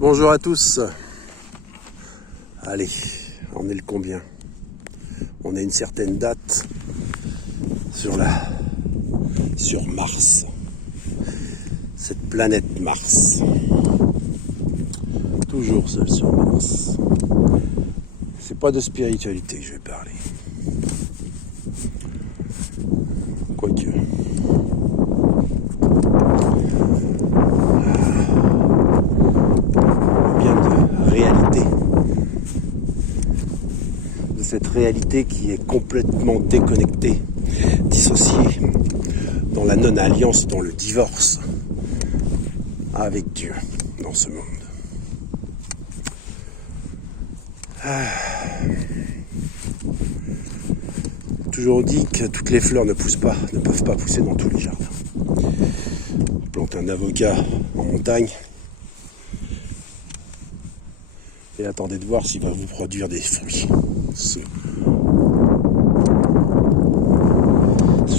Bonjour à tous. Allez, on est le combien? On a une certaine date sur Mars. Cette planète Mars. Toujours seul sur Mars. C'est pas de spiritualité que je vais parler. Quoique. Bien de réalité. De cette réalité qui est complètement déconnectée, dissociée, dans la non-alliance, dans le divorce avec Dieu dans ce monde. Toujours dit que toutes les fleurs ne peuvent pas pousser dans tous les jardins. Plante un avocat en montagne et attendez de voir s'il va vous produire des fruits. Ce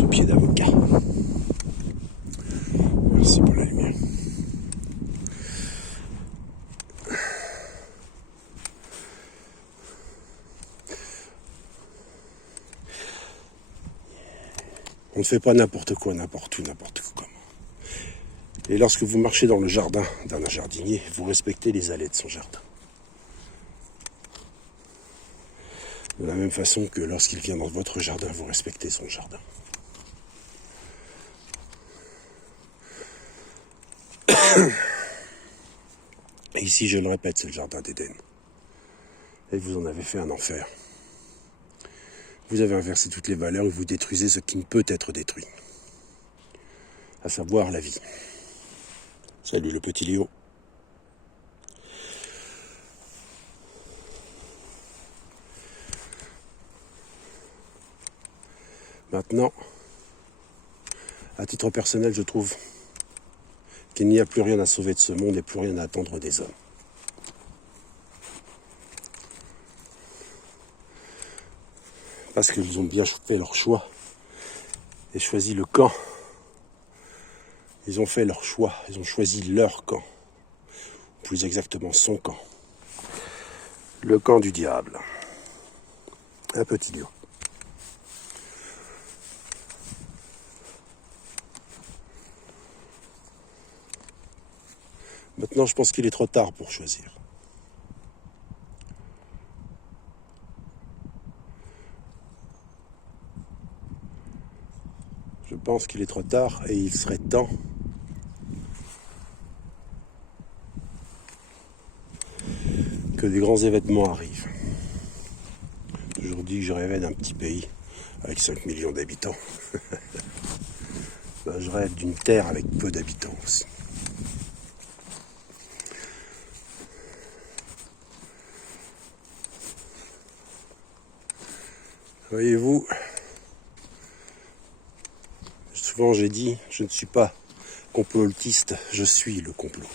pied d'avocat. Merci pour la lumière. On ne fait pas n'importe quoi, n'importe où, n'importe comment. Et lorsque vous marchez dans le jardin d'un jardinier, vous respectez les allées de son jardin. De la même façon que lorsqu'il vient dans votre jardin, vous respectez son jardin. Et ici, je le répète, c'est le jardin d'Éden. Et vous en avez fait un enfer. Vous avez inversé toutes les valeurs et vous détruisez ce qui ne peut être détruit. À savoir la vie. Salut le petit Léo. Maintenant, à titre personnel, je trouve qu'il n'y a plus rien à sauver de ce monde et plus rien à attendre des hommes. Parce qu'ils ont bien fait leur choix et choisi le camp. Ils ont fait leur choix, ils ont choisi leur camp. Plus exactement son camp. Le camp du diable. Un petit lion. Maintenant, je pense qu'il est trop tard pour choisir. Je pense qu'il est trop tard et il serait temps que des grands événements arrivent. Toujours dit que je rêvais d'un petit pays avec 5 millions d'habitants. Ben, je rêve d'une terre avec peu d'habitants aussi. Voyez-vous, souvent j'ai dit, je ne suis pas complotiste, je suis le complot.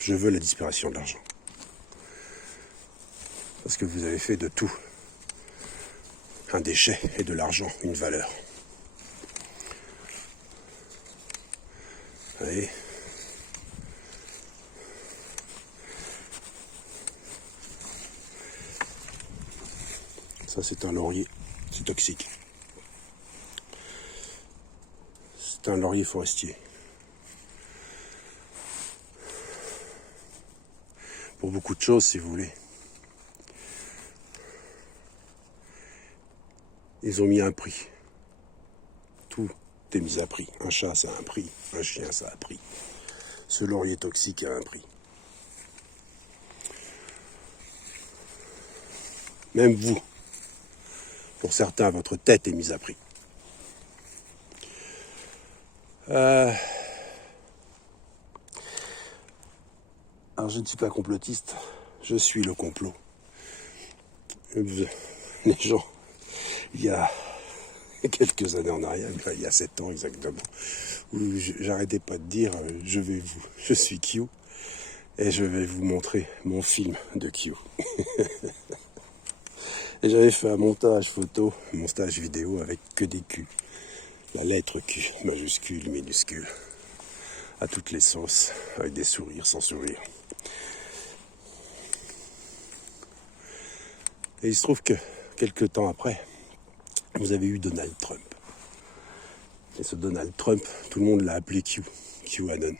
Je veux la disparition de l'argent. Parce que vous avez fait de tout un déchet et de l'argent une valeur. Vous voyez ? Ça, c'est un laurier, c'est toxique. C'est un laurier forestier. Pour beaucoup de choses, si vous voulez. Ils ont mis un prix. Tout est mis à prix. Un chat, ça a un prix. Un chien, ça a un prix. Ce laurier toxique a un prix. Même vous. Pour certains, votre tête est mise à prix. Alors, je ne suis pas complotiste, je suis le complot. Les gens, il y a quelques années en arrière, il y a 7 ans exactement, où j'arrêtais pas de dire je suis Q et je vais vous montrer mon film de Q. Et j'avais fait un montage photo, un montage vidéo avec que des Q. La lettre Q, majuscule, minuscule. à toutes les sauces, avec des sourires, sans sourire. Et il se trouve que, quelques temps après, vous avez eu Donald Trump. Et ce Donald Trump, tout le monde l'a appelé QAnon.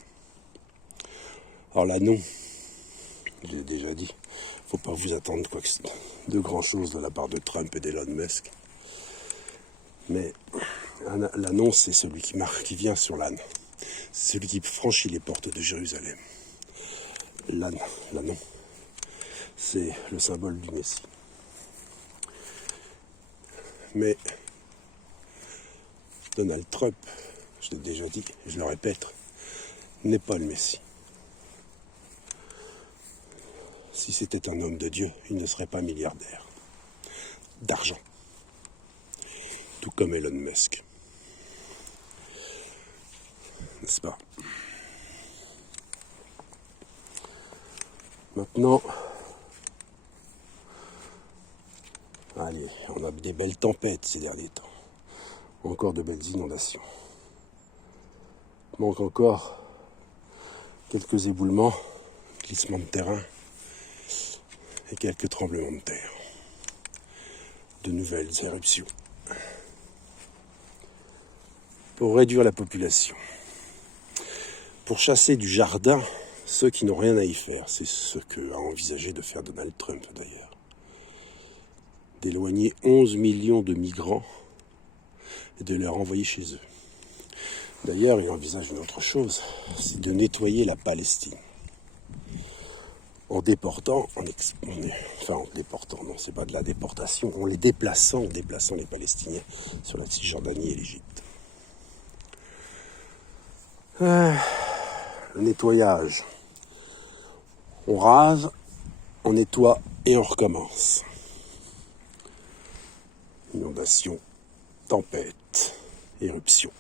Alors là, non, j'ai déjà dit, faut pas vous attendre de grand chose de la part de Trump et d'Elon Musk. Mais l'annonce, c'est celui qui vient sur l'âne. C'est celui qui franchit les portes de Jérusalem. L'âne, c'est le symbole du Messie. Mais Donald Trump, je l'ai déjà dit, je le répète, n'est pas le Messie. Si c'était un homme de Dieu, il ne serait pas milliardaire d'argent. Tout comme Elon Musk. N'est-ce pas? Maintenant, allez, on a des belles tempêtes ces derniers temps. Encore de belles inondations. Manque encore quelques éboulements, glissements de terrain et quelques tremblements de terre. De nouvelles éruptions. Pour réduire la population. Pour chasser du jardin ceux qui n'ont rien à y faire. C'est ce qu'a envisagé de faire Donald Trump d'ailleurs. D'éloigner 11 millions de migrants et de les renvoyer chez eux. D'ailleurs, il envisage une autre chose, c'est de nettoyer la Palestine. En déportant, non, c'est pas de la déportation, en déplaçant les Palestiniens sur la Cisjordanie et l'Égypte. Le nettoyage. On rase, on nettoie et on recommence. Inondation, tempête, éruption,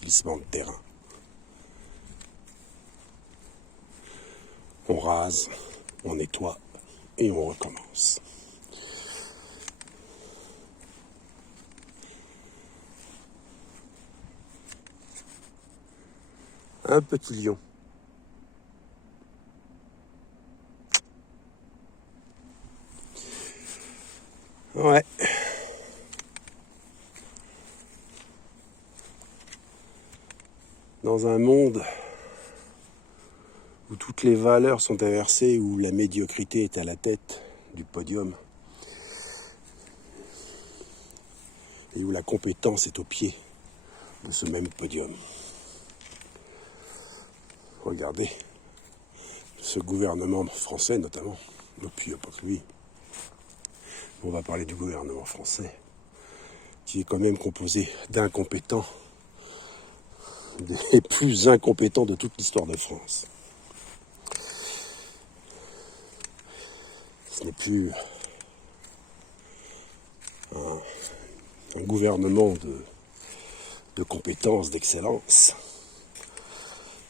glissement de terrain. On rase, on nettoie et on recommence. Un petit lion. Ouais. Dans un monde où toutes les valeurs sont inversées, où la médiocrité est à la tête du podium, et où la compétence est au pied de ce même podium. Regardez, ce gouvernement français notamment, et puis pas que lui, on va parler du gouvernement français, qui est quand même composé d'incompétents, des plus incompétents de toute l'histoire de France. Ce n'est plus un gouvernement de compétences, d'excellence.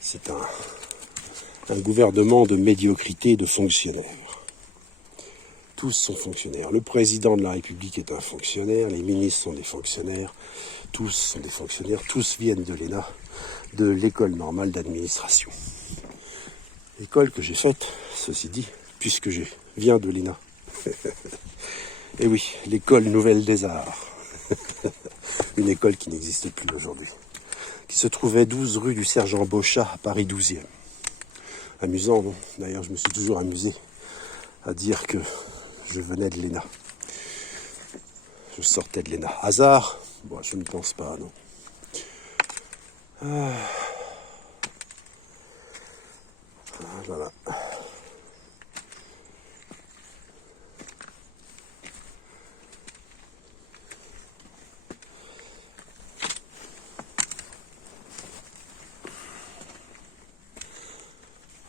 C'est un gouvernement de médiocrité, de fonctionnaires. Tous sont fonctionnaires. Le président de la République est un fonctionnaire, les ministres sont des fonctionnaires, tous sont des fonctionnaires, tous viennent de l'ENA, de l'école normale d'administration. École que j'ai faite, ceci dit, puisque je viens de l'ENA. Et oui, l'école nouvelle des arts. Une école qui n'existe plus aujourd'hui. Qui se trouvait 12 rue du Sergent Beauchat à Paris 12e. Amusant, non? D'ailleurs, je me suis toujours amusé à dire que je venais de l'ENA. Je sortais de l'ENA. Hasard? Bon, je ne pense pas, non. Voilà.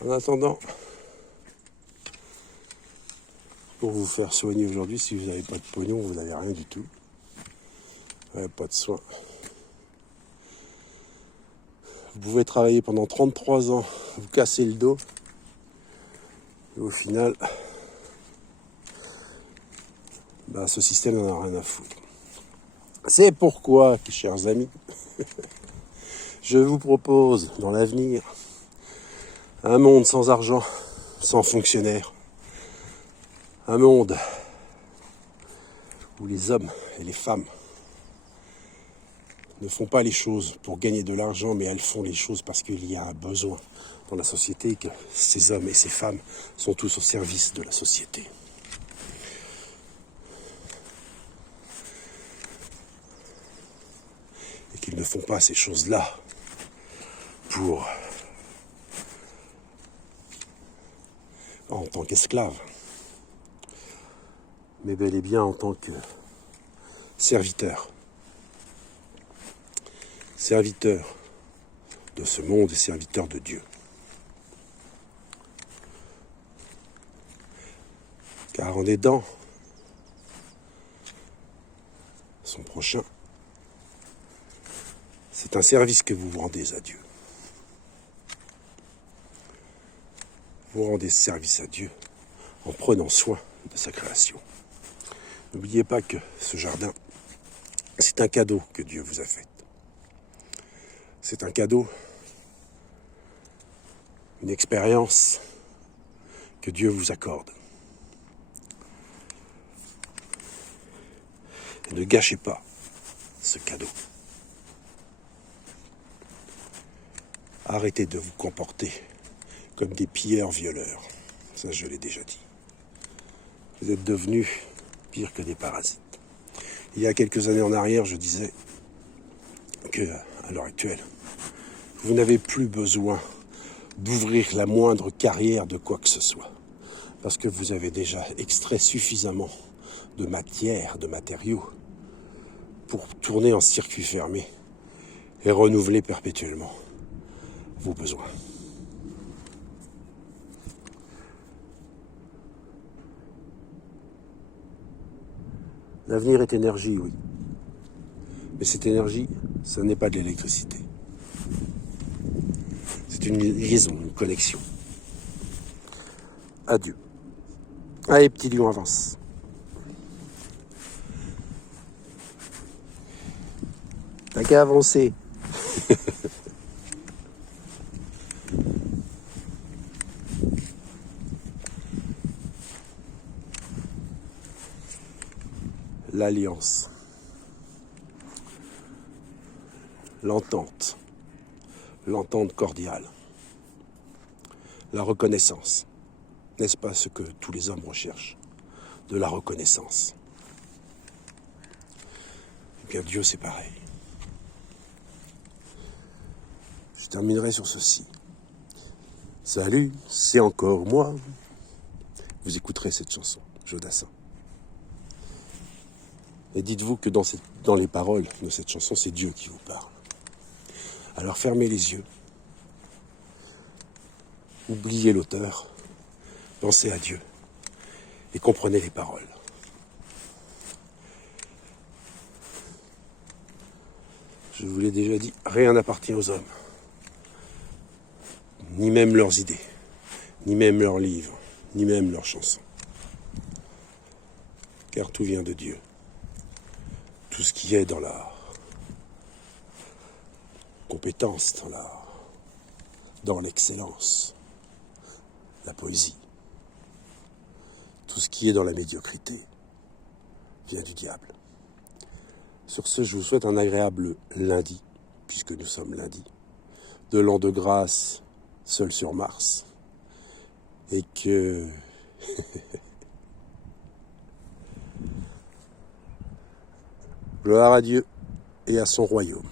En attendant, pour vous faire soigner aujourd'hui, si vous n'avez pas de pognon, vous n'avez rien du tout. Pas de soins. Vous pouvez travailler pendant 33 ans, vous casser le dos, et au final, ce système n'en a rien à foutre. C'est pourquoi, chers amis, Je vous propose, dans l'avenir, un monde sans argent, sans fonctionnaires. Un monde où les hommes et les femmes ne font pas les choses pour gagner de l'argent, mais elles font les choses parce qu'il y a un besoin dans la société et que ces hommes et ces femmes sont tous au service de la société. Et qu'ils ne font pas ces choses-là en tant qu'esclaves, mais bel et bien en tant que serviteurs. Serviteurs de ce monde et serviteurs de Dieu. Car en aidant son prochain, c'est un service que vous rendez à Dieu. Vous rendez service à Dieu en prenant soin de sa création. N'oubliez pas que ce jardin, c'est un cadeau que Dieu vous a fait. C'est un cadeau, une expérience que Dieu vous accorde. Et ne gâchez pas ce cadeau. Arrêtez de vous comporter comme des pilleurs-violeurs. Ça, je l'ai déjà dit. Vous êtes devenus pire que des parasites. Il y a quelques années en arrière, je disais que, à l'heure actuelle, vous n'avez plus besoin d'ouvrir la moindre carrière de quoi que ce soit. Parce que vous avez déjà extrait suffisamment de matière, de matériaux, pour tourner en circuit fermé et renouveler perpétuellement vos besoins. L'avenir est énergie, oui. Mais cette énergie, ça n'est pas de l'électricité. C'est une liaison, une connexion. Adieu. Allez, petit lion, avance. T'as qu'à avancer. L'alliance. L'entente. L'entente cordiale. La reconnaissance. N'est-ce pas ce que tous les hommes recherchent? De la reconnaissance. Et bien Dieu, c'est pareil. Je terminerai sur ceci. Salut, c'est encore moi. Vous écouterez cette chanson, Jodassin. Et dites-vous que dans les paroles de cette chanson, c'est Dieu qui vous parle. Alors fermez les yeux. Oubliez l'auteur. Pensez à Dieu. Et comprenez les paroles. Je vous l'ai déjà dit, rien n'appartient aux hommes. Ni même leurs idées, ni même leurs livres, ni même leurs chansons. Car tout vient de Dieu. Tout ce qui est dans la compétence, dans l'excellence, la poésie, tout ce qui est dans la médiocrité vient du diable. Sur ce, je vous souhaite un agréable lundi, puisque nous sommes lundi, de l'an de grâce seul sur Mars, et que gloire à Dieu et à son royaume.